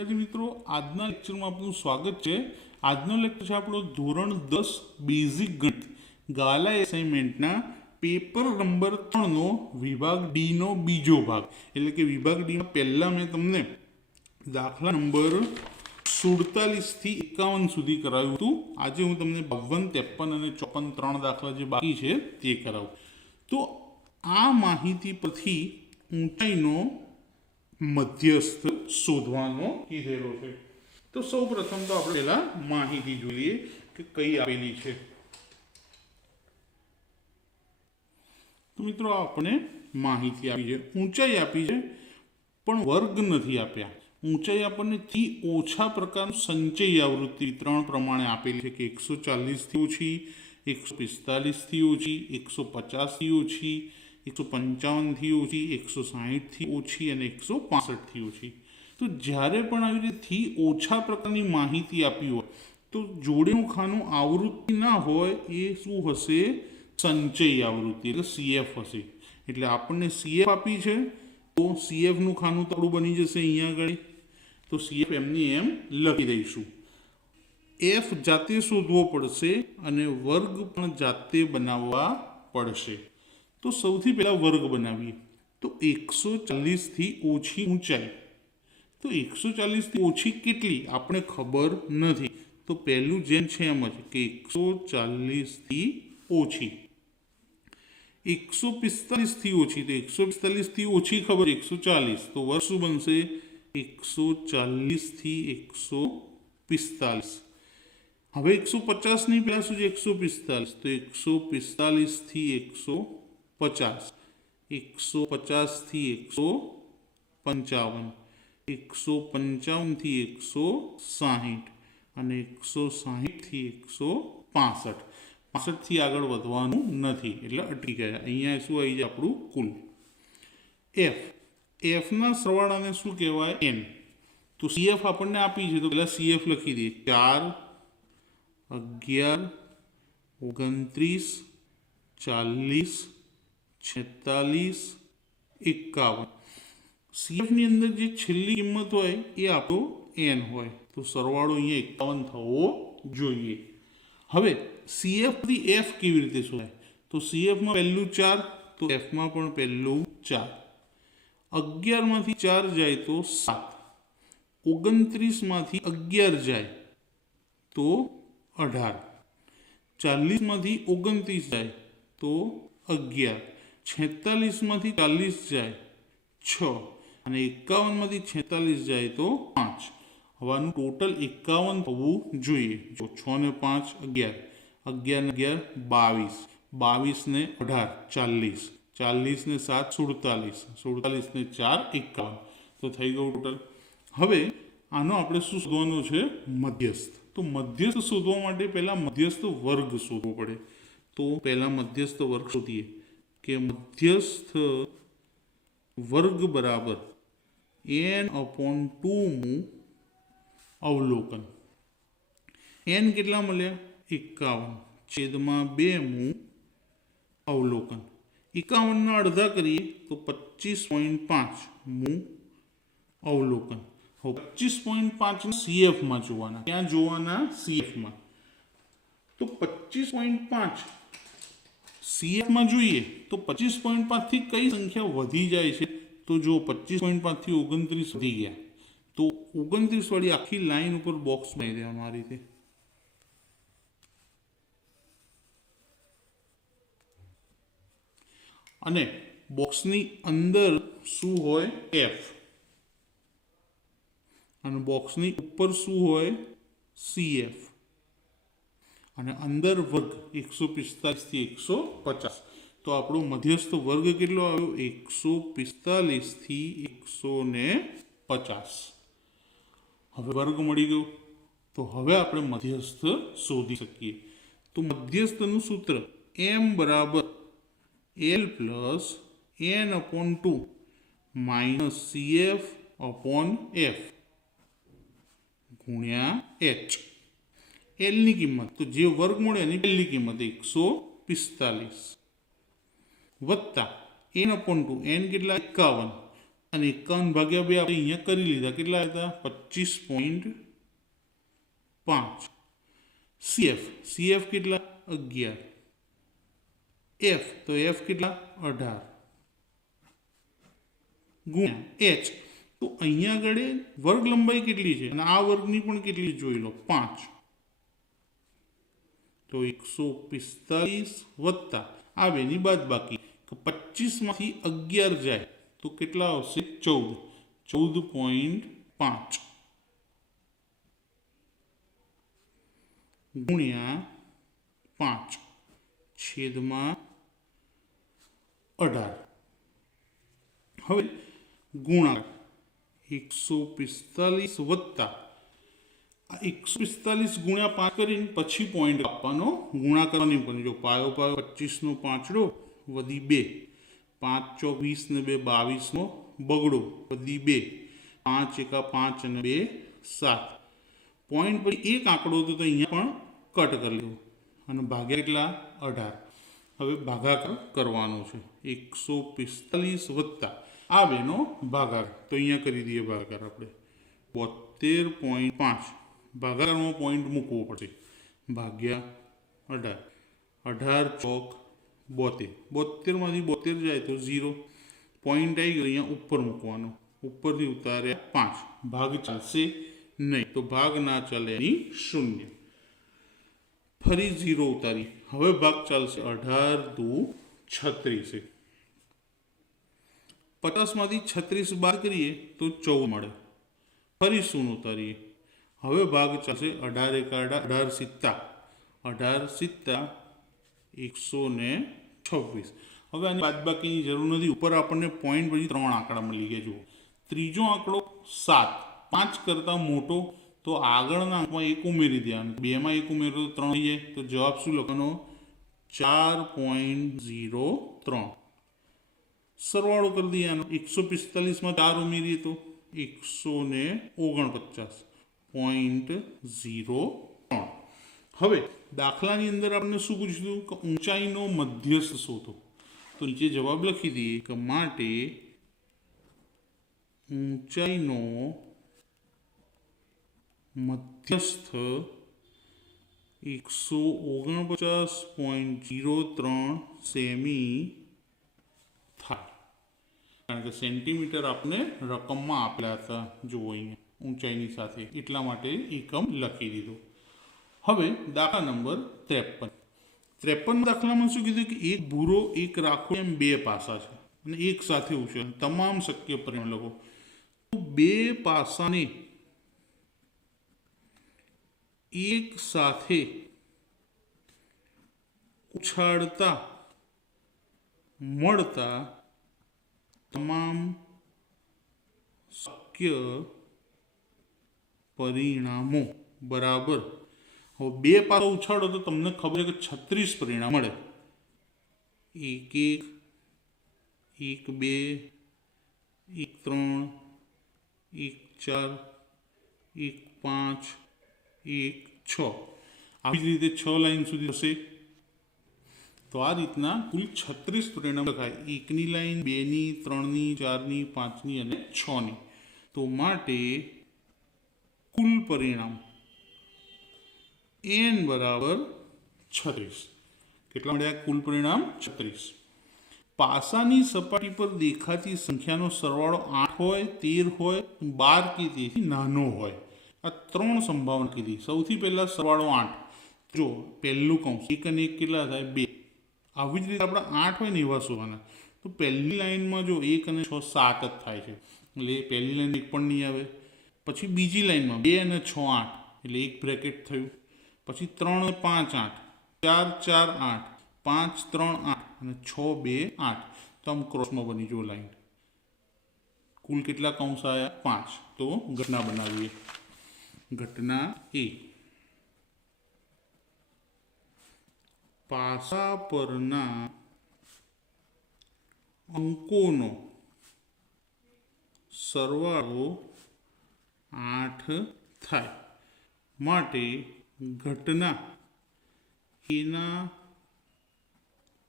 विद्यार्थी मित्रों आजना लेक्चर में आपनु स्वागत है। आजनो लेक्चर है आपणो धोरण 10 बेसिक गणित गाला एसाइनमेंटना पेपर नंबर 3 नो विभाग डी नो बीजो भाग एटले के विभाग डी में पहला मैं तमने दाखला नंबर 47 थी 51 सुधी कराव्युं हतुं। आज हूँ तमने 52, 53 और 54 3 दाखला जे बाकी है ते करावुं। तो आ माहिती परथी ऊंचाईनो मध्यस्थ शोधवानो कीधेलो छे। तो सौ प्रथम तो આપણે પહેલા માહિતી જોઈએ કે કઈ આપેલી છે। તો મિત્રો આપણે માહિતી આપી છે, ઊંચાઈ આપી છે પણ વર્ગ નથી આપ્યા। ઊંચાઈ આપણને થી ઓછા પ્રકારનું સંચય આવૃત્તિ વિતરણ પ્રમાણે આપેલી છે કે 140 થી ઓછી, 145 થી ઓછી, 150 થી ઓછી, 155 थी ओછી, 160 थी ओછી અને 165 थी ओછી। तो જ્યારે પણ આવી રીતે ઓછા પ્રકારની માહિતી આપી હોય તો જોડેનું ખાનું આવૃત્તિ ના હોય એ શું હશે? સંચય આવૃત્તિ એટલે સીએફ હશે। એટલે આપણને સીએફ આપી છે તો સીએફનું ખાનું તો આપણું બની જશે અહીંયા આગળ। તો સીએફ એમની એમ લખી દઈશું। એફ જાતે શોધવો પડશે અને વર્ગ પણ જાતે બનાવવા પડશે। तो સૌથી પહેલા વર્ગ બનાવીએ। તો 140 થી ઓછી ઊંચાઈ, તો 140 થી ઓછી કેટલી આપણે ખબર નથી। તો પહેલું જેમ છે એમ જ કે 140 થી ઓછી। 145 થી ઓછી, તો 145 થી ઓછી ખબર 140, તો વર્ગ શું બનશે? 140 થી 145। હવે 150 ની પહેલા શું છે? 145, તો 145 થી 150, 150 थी 155, 155 थी 160 અને 160 थी 165। 65 થી આગળ વધવાનું નથી એટલે અટકી ગયા। અહીંયા શું આવી જાય આપણું કુલ એફ। એફના સરવાળાને શું કહેવાય? એન। તો સીએફ આપણને આપી છે તો પહેલા સીએફ લખી દઈએ। 4, 11, 29, 40, 46, 51। सीएफ ની અંદર જે છેલ્લી કિંમત હોય એ આપણો એન હોય તો સરવાળો અહીંયા 51 થવો જોઈએ। હવે સીએફ થી એફ કેવી રીતે શોધાય? તો સીએફ માં પહેલું 4, તો એફ માં પણ પહેલું 4। 11 માંથી 4 જાય તો 7, 29 માંથી 11 જાય તો 18, 40 માંથી 29 જાય તો 11, 46 માંથી 40 જાય 6 અને 51 માંથી 46 જાય તો 5। હવાનું ટોટલ 51 થવું જોઈએ। જો 6 ને 5 11, 11 ને 11 22, 22 ને 18 40, 40 ને 7 47, 47 ને 4 51, તો થઈ ગયું ટોટલ। હવે આનો આપણે શું શોધવાનું છે? મધ્યસ્થ। તો મધ્યસ્થ શોધવા માટે પહેલા મધ્યસ્થ વર્ગ શોધવો પડે। તો પહેલા મધ્યસ્થ વર્ગ શોધીએ કે મધ્યસ્થ વર્ગ બરાબર n/2 મું અવલોકન। n કેટલા મળ્યા? 51 છેદમાં 2 મું અવલોકન। 51 ના અડધા કરીએ તો 25.5 મું અવલોકન। હવે 25.5 સીએફમાં જોવાના। ક્યાં જોવાના? સીએફમાં। તો 25.5 સીએફમાં જોઈએ તો 25.5 થી કઈ સંખ્યા વધી જાય છે? તો જો 25.5 થી 29 વધી ગયા તો 29 વાળી આખી લાઈન ઉપર બોક્સ બનાવી દેવાનું આ રીતે। અને બોક્સની અંદર શું હોય? એફ। અને બોક્સની ઉપર શું હોય? સીએફ। અને અંદર વર્ગ 145 થી 150। તો આપણો મધ્યસ્થ વર્ગ કેટલો આવ્યો? 145 થી 150। હવે વર્ગ મળી ગયો તો હવે આપણે મધ્યસ્થ શોધી શકીએ। તો મધ્યસ્થનું સૂત્ર m બરાબર l plus n/2 minus cf/f ગુણ્યા h। एल ની કિંમત તો જે વર્ગ મળે એની પહેલી કિંમત 145 વત્તા n/2, n કેટલા? 51, અને 51 ભાગ્યા 2 આપણે અહીંયા કરી લીધા. કેટલા હતા? 25.5. સીએફ કેટલા? 11. એફ તો એફ કેટલા? 18 ગુણ્યા એચ. તો અહીંયા આગળ વર્ગ લંબાઈ કેટલી છે અને આ વર્ગની પણ કેટલી જોઈ લો, 5. તો 145 વત્તા આ બેની બાદ બાકી 25 માંથી 11 જાય તો કેટલા આવશે? 14.5 ગુણ્યા 5 છેદમાં 18. હવે ગુણાકાર 145 વત્તા 145 ગુણ્યા 5 કરીને પછી પોઈન્ટ આપવાનો, ગુણાકાર નહીં પણ જો પાયો 25 નો પાંચડો વધી 2, 5 ચોક 20 ને 2 22 નો બગડો વધી 2, 5 એકા 5 અને 2 7. પોઈન્ટ પછી એક આંકડો તો અહીંયા પણ કટ કરી લીધો અને ભાગ્યા કેટલા? 18. હવે ભાગાકાર કરવાનો છે. 145 વત્તા આ બેનો ભાગાકાર, તો અહીંયા કરી દઈએ ભાગાકાર આપણે. 72.5 ભાગાકારમાં પોઈન્ટ મૂકવો પડશે, ભાગ્યા 18. 18 ચોક 72, 72 માંથી 72 જાય તો 0. પોઈન્ટ આવી ગયો, અહીંયા ઉપર મૂકવાનો, ઉપરથી ઉતાર્યા 5. ભાગ ચાલશે નહીં, તો ભાગ ના ચાલે એની 0. ફરી 0 ઉતારી, હવે ભાગ ચાલશે. 18 દુ 36. 50 માંથી 36 બાદ કરીએ તો 14 મળે. ફરી 0 ઉતારીએ, હવે ભાગ ચાલશે. 18 એકા 18 સિત્તા 126. હવે આની બાદબાકીની જરૂર નથી. ઉપર આપણને પોઈન્ટ પછી 3 આંકડા મળી ગયા. જુઓ, ત્રીજો આંકડો 7, 5 કરતાં મોટો, તો આગળના આંકમાં 1 ઉમેરી દેવાનું. 2 માં 1 ઉમેરો તો 3 થઈ જાય. તો જવાબ શું લખવાનો? 4.03. સરવાળો કરી દઈએ. 145 માં 4 ઉમેરીએ તો 149.03. હવે દાખલાની અંદર આપણે શું પૂછ્યું કે ઊંચાઈનો મધ્યસ્થ શોધો. તો નીચે જવાબ લખી દઈએ કે માટે ઊંચાઈનો મધ્યસ્થ 149.03 સેમી થાય. કારણ કે સેન્ટીમીટર આપણે રકમમાં આપેલા હતા, જુઓ અહીંયા ઊંચાઈની સાથે, એટલા માટે એકમ લખી દીધો. હવે દાખલા નંબર 53. દાખલામાં શું કીધું કે એક ભૂરો એક રાખો એમ 2 પાસા છે અને એક સાથે ઉછેર, તમામ શક્ય પરિણામ લખો. તો 2 પાસાને એક સાથે ઉછાળતા મળતા તમામ શક્ય પરિણામો બરાબર. હવે 2 પાસા ઉછાળો તો તમને ખબર છે કે 36 પરિણામ મળે. 1 1 1 2 1 3 1 4 1 5 1 6. આવી જ રીતે 6 લાઈન સુધી હશે. તો આ રીતના કુલ 36 પરિણામ લખાય. 1ની લાઈન, 2ની, 3ની, 4ની, 5ની અને 6ની. તો માટે કુલ પરિણામ n બરાબર 36. કેટલા મળ્યા? કુલ પરિણામ 36. પાસાની સપાટી પર દેખાતી સંખ્યાનો સરવાળો 8 હોય, 13 હોય, 12 કે તેથી નાનો હોય. આ 3 સંભાવના કીધી. સૌથી પહેલા સરવાળો 8. જો પહેલું કૌંસ 1 અને 1 કેટલા થાય? 2. આવી જ રીતે આપણે 8 હોય ને એવા શોધવાના. તો પહેલી લાઈનમાં જો 1 અને 6 7 જ થાય છે, એટલે પહેલી લાઈન 1 પણ નહીં આવે. પછી બીજી લાઈનમાં 2 અને 6 8, એટલે એક બ્રેકેટ થયું. પછી 3 અને 5 8, 4 4 8, 5 3 8 અને 6 2 8. તો આમ ક્રોસમાં બની જો લાઈન. કુલ કેટલા કૌંસ આવ્યા? 5. તો ઘટના બનાવીએ. ઘટના એ, પાસા પરના અંકોનો સરવાળો 8 થાય. માટે ઘટના એના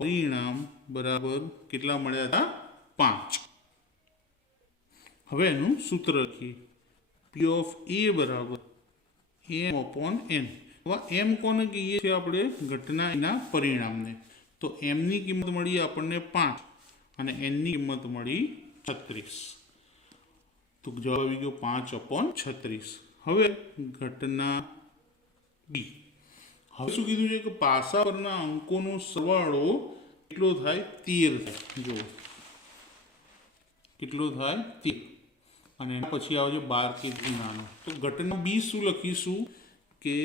પરિણામ બરાબર કેટલા મળ્યા હતા? 5. હવે એનું સૂત્ર લખીએ, પી ઓફ એ બરાબર એમ અપોન એન. હવે એમ કોને કહીએ છીએ આપણે? ઘટના એના પરિણામને. તો એમની કિંમત મળી આપણને 5 અને એનની કિંમત મળી 36. તો જવાબ આવી ગયો 5/36. હવે ઘટના બી. હવે શું કીધું છે કે પાસા પરના અંકોનો સરવાળો કેટલો થાય? 13 થાય. જુઓ કેટલો થાય? 13. અને એના પછી આવે છે 12 કે નાનો. તો ઘટના બી શું લખીશું કે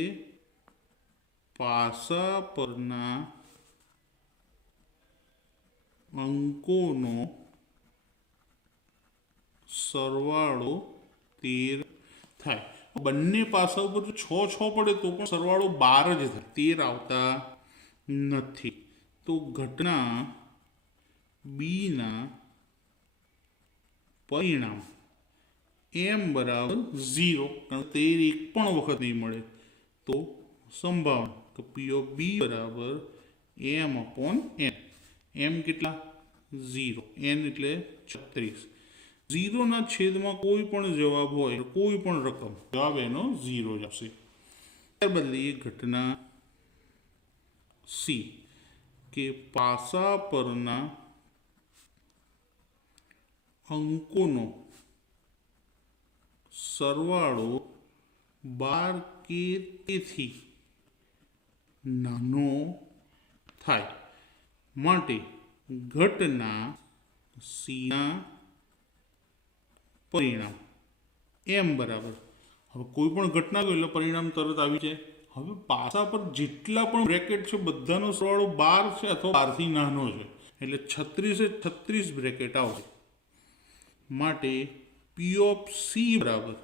પાસા પરના અંકોનો સરવાળો 13 થાય. બંને પાસા ઉપર જો 6 પડે તો પણ સરવાળો 12 જ થાય, 13 આવતા નથી. તો ઘટના બીના પરિણામ એમ બરાબર 0, કારણ 13 એક પણ વખત નહીં મળે. તો સંભાવના કે પી ઓફ બી બરાબર એમ અપોન એન. એમ કેટલા? 0. એન એટલે 36. 0ના છેદમાં કોઈ પણ જવાબ હોય, કોઈ પણ રકમ, જવાબ એનો 0 જ આવશે. ત્યારબાદ લઈએ ઘટના સી કે પાસા પરના અંકોનો સરવાળો 12 કે તેથી નાનો થાય માટે ઘટના સીના પરિણામ એમ બરાબર. હવે કોઈ પણ ઘટના હોય એટલે પરિણામ તરત આવી જાય. હવે પાસા પર જેટલા પણ બ્રેકેટ છે બધાનો સરવાળો 12 છે અથવા 12 થી નાનો છે, એટલે 36 એ 36 બ્રેકેટ આવશે. માટે પી ઓફ સી બરાબર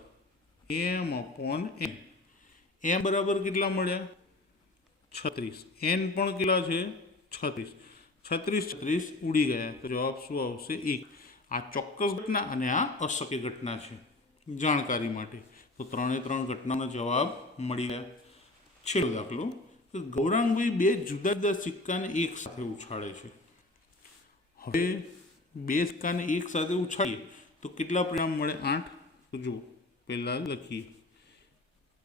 એમ અપોન એન. એમ બરાબર કેટલા મળ્યા? 36. એન પણ કેટલા છે? 36. 36 ઉડી ગયા તો જવાબ શું આવશે? 1. આ ચોક્કસ ઘટના અને આ અશક્ય ઘટના છે, જાણકારી માટે. તો 3 ઘટનાનો જવાબ મળી ગયા. છેલ્લો દાખલો, ગૌરાંગભાઈ 2 જુદા જુદા સિક્કાને એક સાથે ઉછાળે છે. હવે 2 સિક્કાને એક સાથે ઉછાળીએ તો કેટલા પરિણામ મળે? 8. તો જુઓ, પહેલા લખીએ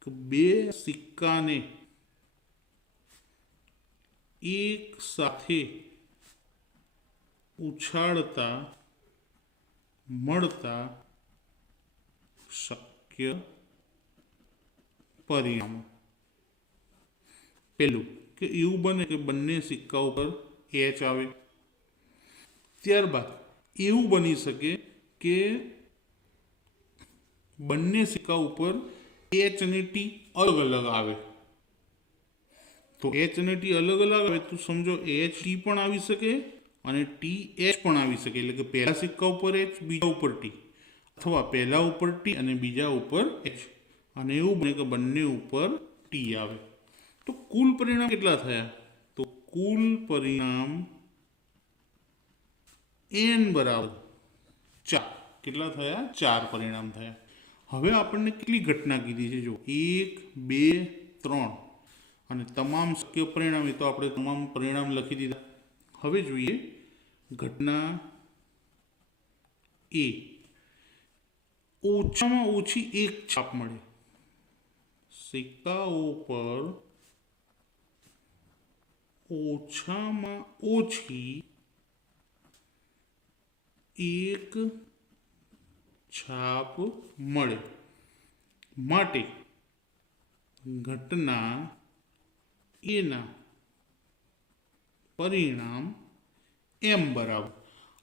કે 2 સિક્કાને એક સાથે ઉછાળતા મળતા શક્ય પરિણામો. પહેલું કે એવું બને કે બંને સિક્કા ઉપર એચ આવે. ત્યારબાદ એવું બની શકે કે બંને સિક્કા ઉપર એચ અને ટી અલગ અલગ આવે. તો એચ અને ટી અલગ અલગ આવે તો સમજો એચ ટી પણ આવી શકે અને ટી એચ પણ આવી શકે. એટલે કે પહેલા સિક્કા ઉપર એચ, બીજા ઉપર ટી, અથવા પહેલા ઉપર ટી અને બીજા ઉપર એચ. અને એવું બને કે બંને ઉપર ટી આવે. તો કુલ પરિણામ કેટલા થયા? તો કુલ પરિણામ એન બરાબર 4. કેટલા થયા? 4 પરિણામ થયા. હવે આપણને કેટલી ઘટના કીધી છે? જો 1, 2, 3 અને તમામ શક્ય પરિણામ. એ તો આપણે તમામ પરિણામ લખી દીધા. હવે જોઈએ ઘટના એ. ઓછામાં ઓછી એક છાપ મળે. સિક્કાઓ પર ઓછામાં ઓછી એક છાપ મળે માટે ઘટના એના પરિણામ એમ બરાબર.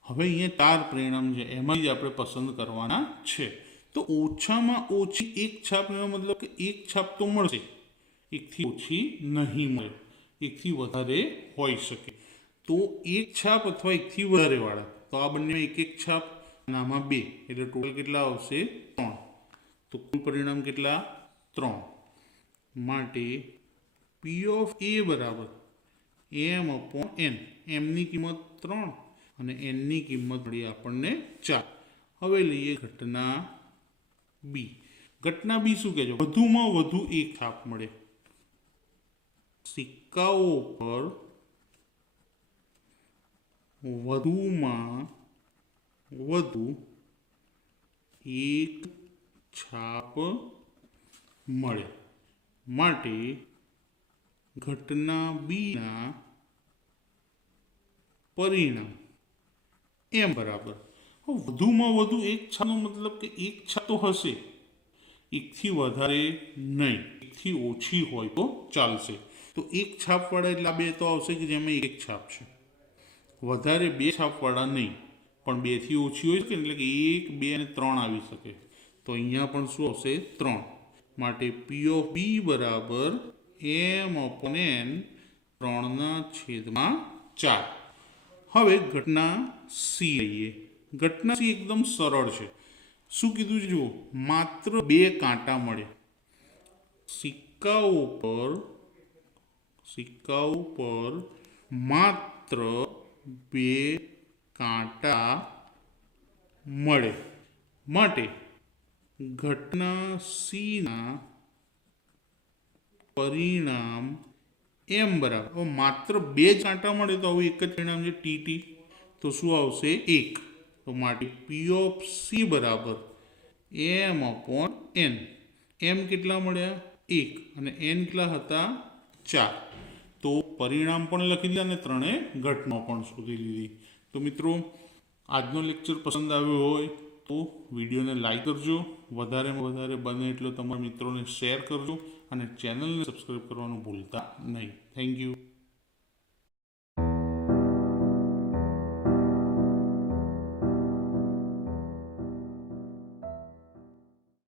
હવે અહીંયા 4 પરિણામ છે, એમાં જ આપણે પસંદ કરવાના છે. તો ઓછામાં ઓછી એક છાપ, એનો મતલબ કે એક છાપ તો મળશે, એકથી ઓછી નહીં મળે, એકથી વધારે હોઈ શકે. તો એક છાપ અથવા એકથી વધારે વાળા, તો આ બંને એક છાપ અને આમાં 2, એટલે ટોટલ કેટલા આવશે? 3. તો કુલ પરિણામ કેટલા? 3. માટે પી ઓફ એ બરાબર એમ અપોન એન. એમની કિંમત 3 અને એનની કિંમત મળી આપણને 4. હવે લઈએ ઘટના બી. ઘટના બી શું કહે છે? વધુમાં વધુ એક છાપ મળે. સિક્કાઓ પર વધુમાં વધુ એક છાપ મળે માટે ઘટના બીના પરિણામ એમ બરાબર. વધુમાં વધુ એક છાપનો મતલબ કે એક છાપ તો હશે, એકથી વધારે નહીં, એકથી ઓછી હોય તો ચાલશે. તો એક છાપવાળા એટલે આ બે તો આવશે કે જેમાં એક છાપ છે. વધારે બે છાપવાળા નહીં, પણ બેથી ઓછી હોય શકે, એટલે કે 1, 2 અને 3 આવી શકે. તો અહીંયા પણ શું આવશે? 3. માટે પી ઓફ બી બરાબર m/n 3/4. હવે ઘટના સી લઈએ. ઘટના સી એકદમ સરળ છે. શું કીધું છે જુઓ, માત્ર 2 કાંટા મળે. સિક્કા ઉપર માત્ર 2 કાંટા મળે માટે ઘટના સીના પરિણામ એમ બરાબર. હવે માત્ર 2 જ કાંટા મળે તો આવું એક જ પરિણામ છે ટી. તો શું આવશે? 1. તો માટે પી ઓફ સી બરાબર m/n. એમ કેટલા મળ્યા? 1. અને n કેટલા હતા? 4. તો પરિણામ પણ લખી દીધા અને 3 ઘટના પણ શોધી લીધી. તો મિત્રો, આજનો લેક્ચર પસંદ આવ્યો હોય તો વિડીયોને લાઈક કરજો, વધારેમાં વધારે બને એટલો તમારા મિત્રોને શેર કરજો અને ચેનલને સબસ્ક્રાઈબ કરવાનું ભૂલતા નહીં. Thank you.